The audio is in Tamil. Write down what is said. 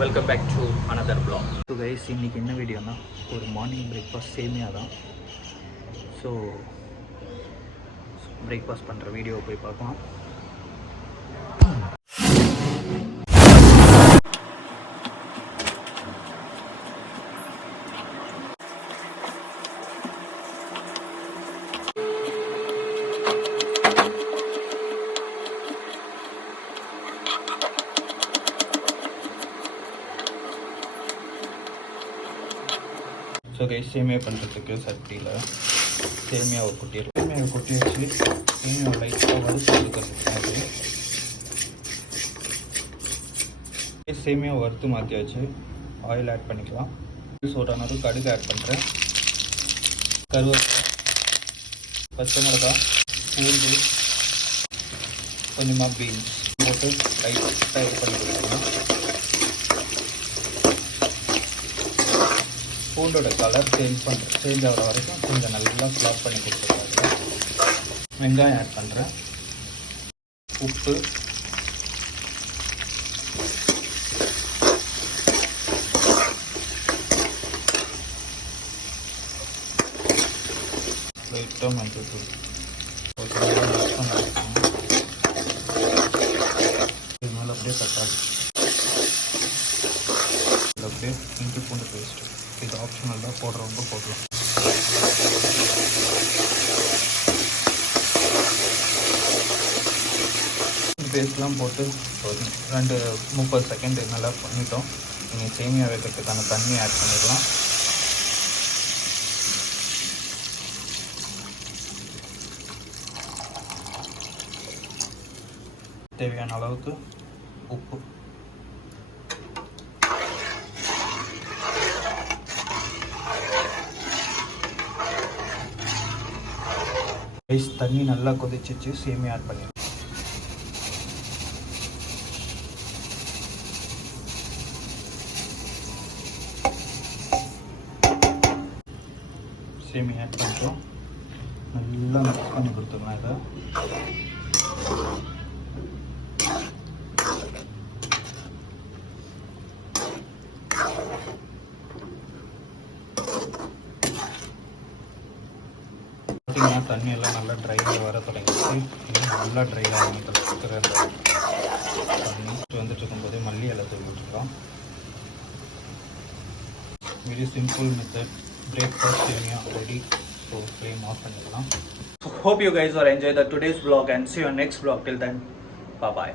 Welcome back to another vlog. So guys, இன்றைக்கி என்ன வீடியோனா ஒரு மார்னிங் பிரேக்ஃபாஸ்ட் சேமியா தான். ஸோ பிரேக்ஃபாஸ்ட் பண்ணுற வீடியோவை போய் பார்க்கலாம். ஸோ கைஸ், சேமியா பண்ணுறதுக்கு சட்டியில் சேமியாவை கொட்டி வச்சு சேமியாவை லைட்டாக வறுத்து எடுக்கிறதுக்காக சேமியாவை வறுத்து மாற்றி வச்சு ஆயில் ஆட் பண்ணிக்கலாம். சூடானது கடுகு ஆட் பண்ணுறேன். கருவேப்பிலை, பச்சை மிளகாய், பூண்டு, கொஞ்சமாக பீன்ஸ் போட்டு லைட்டாக இது பண்ணி கொடுக்கலாம். பூண்டோட கலர் சேஞ்ச் ஆகிற வரைக்கும் கொஞ்சம் நல்லா ஃப்ளாப் பண்ணி கொடுத்துருக்காங்க. வெங்காயம் ஆட் பண்ணுறேன். உப்பு, லைட்டாக மஞ்சள் தூள், இது மேலே அப்படியே தக்காளி, அப்படியே இஞ்சி பூண்டு பேஸ்ட்டு. இது ஆப்ஷனல் தான், போடுறவங்க போடலாம். பேஸ்ட்லாம் போட்டு ஒரு 30 செகண்ட் நல்லா பண்ணிட்டோம். நீங்கள் சேமியா வைக்கிறதுக்கான தண்ணி ஆட் பண்ணிடலாம். தேவையான அளவுக்கு உப்பு, தண்ணி நல்லா கொதிச்சிச்சு. சேமியா ஆட் பண்ணிடலாம். சேமியா ஆட் பண்ணிட்டோம். நல்லா மிக்ஸ் பண்ணி கொடுத்துக்கலாம். இதை தண்ணி எல்லாம் நல்லா ட்ரையாக வர தொடங்கிச்சு. நல்லா ட்ரை ஆகிற தண்ணி வந்துட்டு இருக்கும்போதே மல்லி இலை தூவி விட்டுக்கலாம். Very simple method. பிரேக்ஃபாஸ்ட் சேமியா ரெடி. ஸோ ஃப்ளேம் ஆஃப் பண்ணிக்கலாம். Hope you guys are enjoying the today's vlog and see you on next vlog. Till then, bye bye.